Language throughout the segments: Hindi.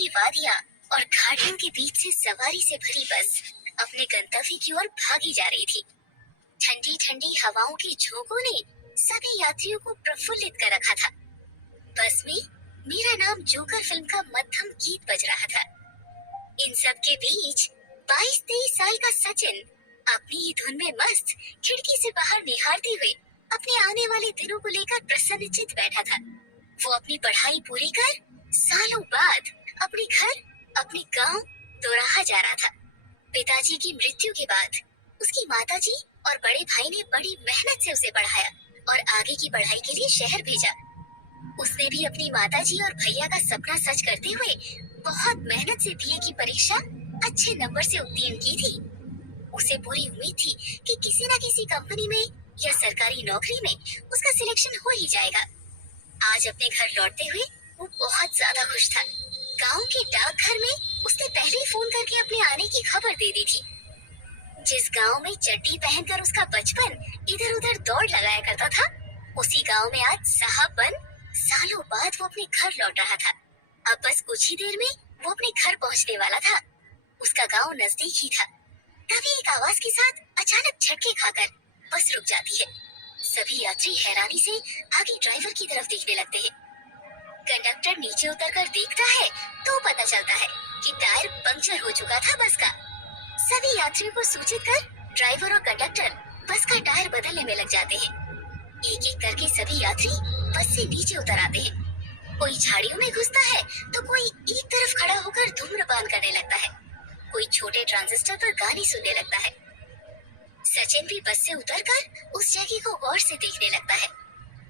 हरी वादियां और घाटियों के बीच से सवारी से भरी बस अपने गंतव्य की ओर भागी जा रही थी। ठंडी ठंडी हवाओं के झोंकों ने सभी यात्रियों को प्रफुल्लित कर रखा था। बस में मेरा नाम जोकर फिल्म का मध्यम गीत बज रहा था। इन सब के बीच 22-23 साल का सचिन अपनी ही धुन में मस्त खिड़की से बाहर निहारते हुए अपने आने वाले दिनों को लेकर प्रसन्नचित्त बैठा था। वो अपनी पढ़ाई पूरी कर सालों बाद अपने घर, अपने गांव दोराहा जा रहा था। पिताजी की मृत्यु के बाद उसकी माताजी और बड़े भाई ने बड़ी मेहनत से उसे पढ़ाया और आगे की पढ़ाई के लिए शहर भेजा। उसने भी अपनी माताजी और भैया का सपना सच करते हुए बहुत मेहनत से बीए की परीक्षा अच्छे नंबर से उत्तीर्ण की थी। उसे पूरी उम्मीद थी कि किसी न किसी कंपनी में या सरकारी नौकरी में उसका सिलेक्शन हो ही जाएगा। आज अपने घर लौटते हुए वो बहुत ज्यादा खुश था। गांव के डाकघर में उसने पहले ही फोन करके अपने आने की खबर दे दी थी। जिस गांव में चड्डी पहनकर उसका बचपन इधर उधर दौड़ लगाया करता था, उसी गांव में आज साहब बन सालों बाद वो अपने घर लौट रहा था। अब बस कुछ ही देर में वो अपने घर पहुंचने वाला था। उसका गांव नजदीक ही था। तभी एक आवाज के साथ अचानक झटके खाकर बस रुक जाती है। सभी यात्री हैरानी से आगे ड्राइवर की तरफ देखने लगते हैं। कंडक्टर नीचे उतरकर देखता है तो पता चलता है कि टायर पंक्चर हो चुका था बस का। सभी यात्रियों को सूचित कर ड्राइवर और कंडक्टर बस का टायर बदलने में लग जाते हैं। एक एक करके सभी यात्री बस से नीचे उतर आते हैं। कोई झाड़ियों में घुसता है तो कोई एक तरफ खड़ा होकर धूम्रपान करने लगता है। कोई छोटे ट्रांजिस्टर पर गाने सुनने लगता है। सचिन भी बस से उतरकर उस जगह को गौर से देखने लगता है।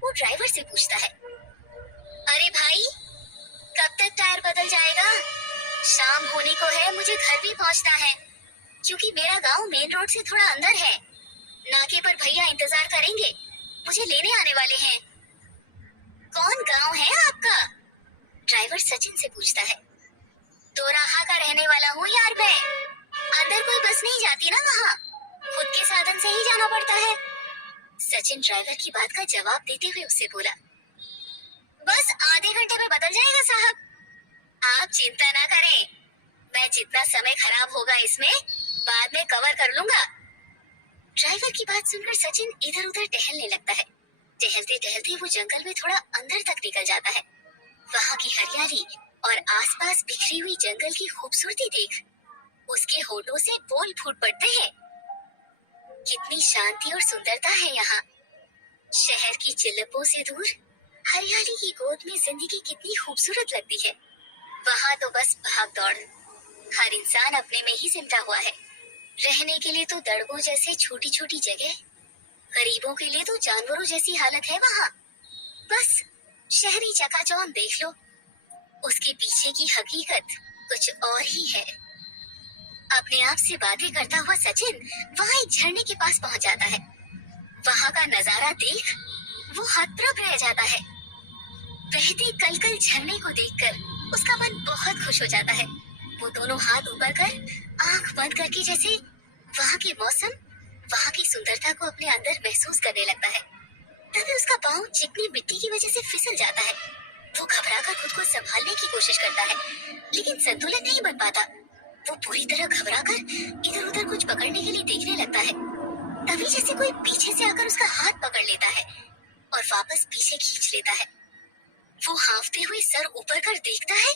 वो ड्राइवर से पूछता है, अरे भाई, कब तक टायर बदल जाएगा? शाम होने को है, मुझे घर भी पहुंचना है क्योंकि मेरा गांव मेन रोड से थोड़ा अंदर है। नाके पर भैया इंतजार करेंगे, मुझे लेने आने वाले हैं। कौन गांव है आपका? ड्राइवर सचिन से पूछता है। दोराहा का रहने वाला हूँ यार मैं। अंदर कोई बस नहीं जाती ना वहाँ, खुद के साधन से ही जाना पड़ता है। सचिन ड्राइवर की बात का जवाब देते हुए उससे बोला, बस आधे घंटे में बदल जाएगा साहब, आप चिंता ना करें। मैं जितना समय खराब होगा इसमें बाद में कवर कर लूंगा। ड्राइवर की बात सुनकर सचिन इधर उधर टहलने लगता है। टहलते टहलते वो जंगल में थोड़ा अंदर तक निकल जाता है। वहाँ की हरियाली और आसपास बिखरी हुई जंगल की खूबसूरती देख उसके होठों से बोल फूट पड़ते हैं। कितनी शांति और सुंदरता है यहाँ। शहर की चिल्लपों से दूर हरियाली की गोद में जिंदगी कितनी खूबसूरत लगती है। वहाँ तो बस भाग दौड़, हर इंसान अपने में ही सिमटा हुआ है। रहने के लिए तो दड़बों जैसे छोटी छोटी जगह, गरीबों के लिए तो जानवरों जैसी हालत है वहाँ। बस शहरी चकाचौंध देख लो, उसके पीछे की हकीकत कुछ और ही है। अपने आप से बातें करता हुआ सचिन वहाँ एक झरने के पास पहुँच जाता है। वहाँ का नजारा देख वो हतप्रभ रह जाता है। बहते कलकल झरने को देखकर उसका मन बहुत खुश हो जाता है। वो दोनों हाथ ऊपर कर आंख बंद करके जैसे वहाँ के मौसम, वहाँ की सुंदरता को अपने अंदर महसूस करने लगता है। तभी उसका पाँव चिकनी मिट्टी की वजह से फिसल जाता है। वो घबराकर खुद को संभालने की कोशिश करता है, लेकिन संतुलन नहीं बन पाता। वो पूरी तरह घबराकर इधर उधर कुछ पकड़ने के लिए देखने लगता है। तभी जैसे कोई पीछे से आकर उसका हाथ पकड़ लेता है और वापस पीछे खींच लेता है। वो हांफते हुए सर ऊपर कर देखता है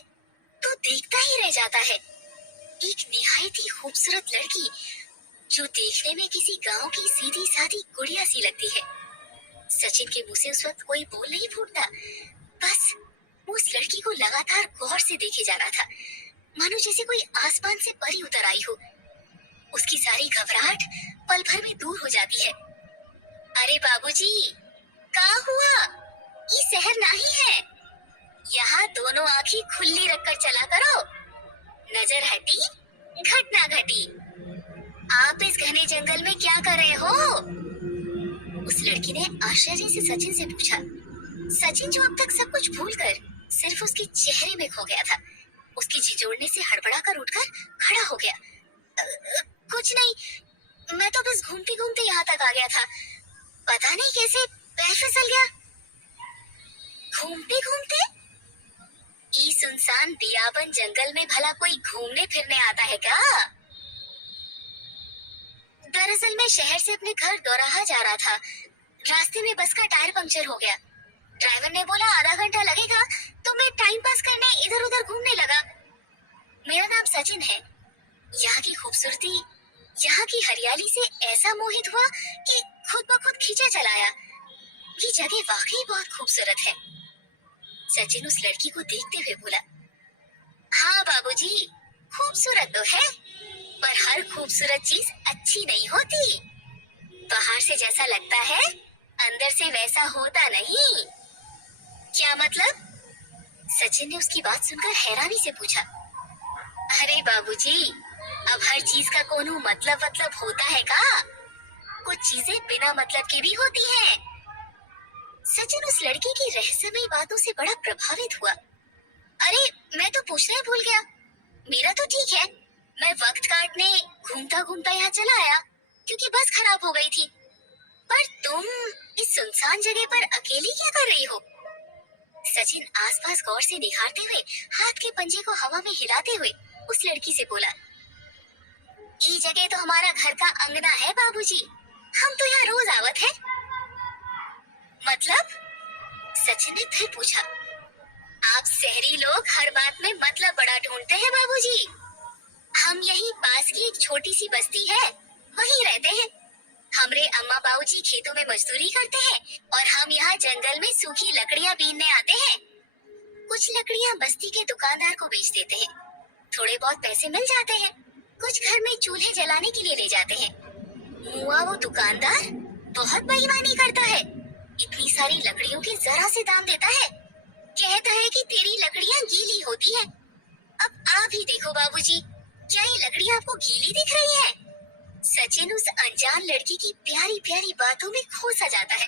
तो देखता ही रह जाता है। एक निहायत ही खूबसूरत लड़की जो देखने में किसी गांव की सीधी सादी गुड़िया सी लगती है। सचिन के मुंह से उस वक्त कोई बोल नहीं फूटता। बस उस लड़की को लगातार गौर से देखे जा रहा था, मानो जैसे कोई आसमान से परी उतर आई हो। उसकी सारी घबराहट पल भर में दूर हो जाती है। अरे बाबूजी, क्या हुआ? ये शहर नहीं है। यहाँ दोनों आंखें खुली रखकर चला करो। नजर हटी, घटना घटी। आप इस घने जंगल में क्या कर रहे हो? उस लड़की ने आश्चर्य से सचिन से पूछा। सचिन जो अब तक सब कुछ भूलकर सिर्फ उसके चेहरे में खो गया था, उसके झिझोड़ने से हड़बड़ाकर उठकर खड़ा हो गया। कुछ नहीं, मैं तो बस घूमते घूमते यहाँ तक आ गया था। पता नहीं कैसे पैर फिसल गया। घूमते घूमते? ई सुनसान बियाबन जंगल में भला कोई घूमने फिरने आता है क्या? दरअसल मैं शहर से अपने घर दोराहा जा रहा था। रास्ते में बस का टायर पंक्चर हो गया। ड्राइवर ने बोला आधा घंटा लगेगा, तो मैं टाइम पास करने इधर उधर घूमने लगा। मेरा नाम सचिन है। यहाँ की खूबसूरती, यहाँ की हरियाली से ऐसा मोहित हुआ कि खुद ब खुद खींचा चलाया। ये जगह वाकई बहुत खूबसूरत है। सचिन उस लड़की को देखते हुए बोला, हाँ बाबूजी, खूबसूरत तो है, पर हर खूबसूरत चीज अच्छी नहीं होती। बाहर से जैसा लगता है, अंदर से वैसा होता नहीं। क्या मतलब? सचिन ने उसकी बात सुनकर हैरानी से पूछा। अरे बाबूजी, अब हर चीज का कोनो मतलब होता है का? कुछ चीजें बिना मतलब की भी होती हैं। सचिन उस लड़की की रहस्यमयी बातों से बड़ा प्रभावित हुआ। अरे मैं तो पूछना ही भूल गया। मेरा तो ठीक है, मैं वक्त काटने घूमता घूमता यहाँ चला आया क्योंकि बस खराब हो गई थी। पर तुम इस सुनसान जगह पर अकेली क्या कर रही हो? सचिन आसपास गौर से निहारते हुए हाथ के पंजे को हवा में हिलाते हुए उस लड़की से बोला, ये जगह तो हमारा घर का अंगना है बाबूजी, हम तो यहाँ रोज आवत है। मतलब? सचिन ने फिर पूछा। आप शहरी लोग हर बात में मतलब बड़ा ढूंढते हैं बाबूजी। हम यही पास की एक छोटी सी बस्ती है, वहीं रहते हैं। हमरे अम्मा बाबूजी खेतों में मजदूरी करते हैं और हम यहाँ जंगल में सूखी लकड़ियाँ बीनने आते हैं। कुछ लकड़ियाँ बस्ती के दुकानदार को बेच देते हैं, थोड़े बहुत पैसे मिल जाते हैं। कुछ घर में चूल्हे जलाने के लिए ले जाते हैं। मुआ वो दुकानदार बहुत बेईमानी करता है, इतनी सारी लकड़ियों के जरा से दाम देता है। कहता है कि तेरी लकड़ियाँ गीली होती हैं। अब आप ही देखो बाबूजी, क्या ये लकड़ियाँ आपको गीली दिख रही है? सचिन उस अनजान लड़की की प्यारी प्यारी बातों में खो सा जाता है।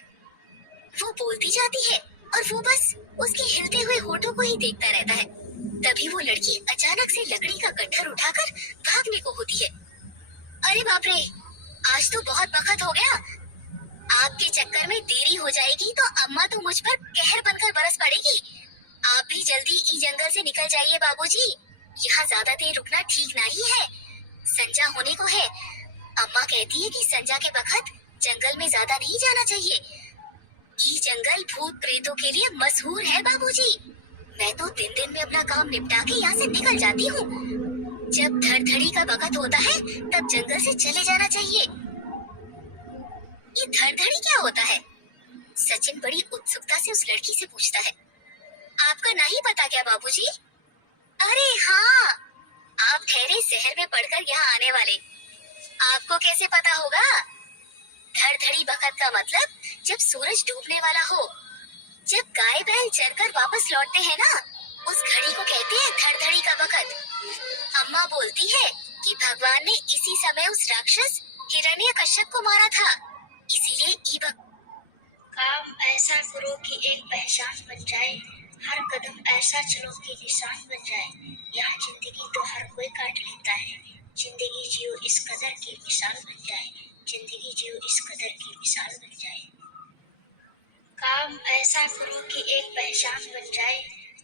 वो बोलती जाती है और वो बस उसके हिलते हुए होठों को ही देखता रहता है। तभी वो लड़की अचानक से लकड़ी का गट्ठर उठाकर भागने को होती है। अरे बाप रे, आज तो बहुत वक्त हो गया। आपके चक्कर में देरी हो जाएगी तो अम्मा तो मुझ पर कहर बनकर बरस पड़ेगी। आप भी जल्दी इस जंगल से निकल जाइए बाबूजी, यहाँ ज्यादा देर रुकना ठीक नहीं है। संजा होने को है। अम्मा कहती है कि संजा के वक्त जंगल में ज्यादा नहीं जाना चाहिए। ये जंगल भूत प्रेतों के लिए मशहूर है बाबूजी। मैं तो दिन में अपना काम निपटा के यहाँ से निकल जाती हूँ। जब धड़धड़ी का वक्त होता है तब जंगल से चले जाना चाहिए। ये धड़धड़ी क्या होता है? सचिन बड़ी उत्सुकता से उस लड़की से पूछता है। आपका नहीं पता क्या बाबूजी? अरे हाँ, आप ठहरे शहर में पढ़कर यहाँ आने वाले, आपको कैसे पता होगा? धड़धड़ी वक्त का मतलब जब सूरज डूबने वाला हो, जब गाय बैल चरकर वापस लौटते हैं ना, उस घड़ी को कहते हैं धड़धड़ी का वक्त। अम्मा बोलती है कि भगवान ने इसी समय उस राक्षस हिरण्यकश्यप को मारा था, इसीलिए ई वक्त। काम ऐसा करो कि एक पहचान बन जाए, हर कदम ऐसा चलो कि निशान बन जाए। यहाँ जिंदगी तो हर कोई काट लेता है, जिंदगी जियो इस कदर की मिसाल बन जाए, जिंदगी जियो इस कदर की मिसाल बन जाए। काम ऐसा करो कि एक पहचान बन जाए,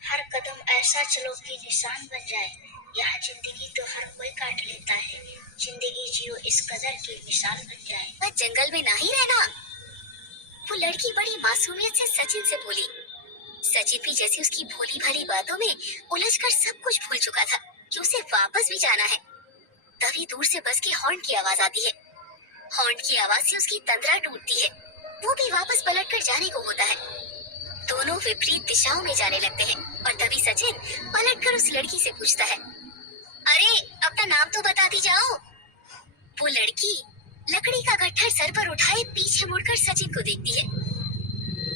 हर कदम ऐसा चलो कि निशान बन जाए। यहाँ जिंदगी तो हर कोई काट लेता है, जिंदगी जियो इस कदर की मिसाल बन जाए। बस जंगल में ना ही रहना। वो लड़की बड़ी मासूमियत से सचिन से बोली। सचिन भी जैसे उसकी भोली भाली बातों में उलझकर सब कुछ भूल चुका था कि उसे वापस भी जाना है। तभी दूर से बस के हॉर्न की आवाज आती है। हॉर्न की आवाज से उसकी तंद्रा टूटती है। वो भी वापस पलटकर जाने को होता है। दोनों विपरीत दिशाओं में जाने लगते हैं और तभी सचिन पलटकर उस लड़की से पूछता है, अरे अपना नाम तो बताती जाओ। वो लड़की लकड़ी का गट्ठर सर पर उठाए पीछे मुड़कर सचिन को देखती है।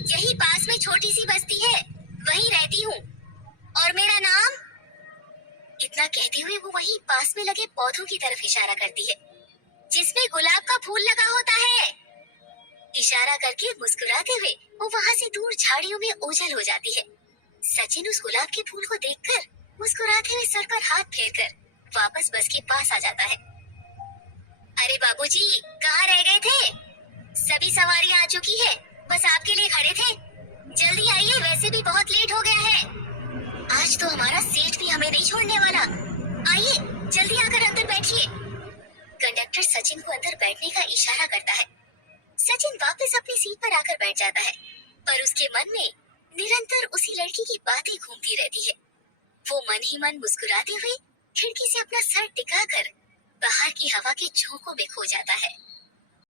यही पास में छोटी सी बस्ती है, वहीं रहती हूँ, और मेरा नाम। इतना कहते हुए वो वहीं पास में लगे पौधों की तरफ इशारा करती है, जिसमें गुलाब का फूल लगा होता है। इशारा करके मुस्कुराते हुए वो वहाँ से दूर झाड़ियों में ओझल हो जाती है। सचिन उस गुलाब के फूल को देखकर मुस्कुराते हुए सर पर हाथ फेरकर वापस बस के पास आ जाता है। अरे बाबूजी, कहाँ रह गए थे? सभी सवारियां आ चुकी है, बस आपके लिए खड़े थे। जल्दी आइए, वैसे भी बहुत लेट हो गया है। आज तो हमारा सीट भी हमें नहीं छोड़ने वाला। आइए जल्दी आकर अंदर बैठिए। कंडक्टर सचिन को अंदर बैठने का इशारा करता है। सचिन वापस अपनी सीट पर आकर बैठ जाता है, पर उसके मन में निरंतर उसी लड़की की बातें घूमती रहती है। वो मन ही मन मुस्कुराते हुए खिड़की से अपना सर टिकाकर बाहर की हवा के झोंकों में खो जाता है।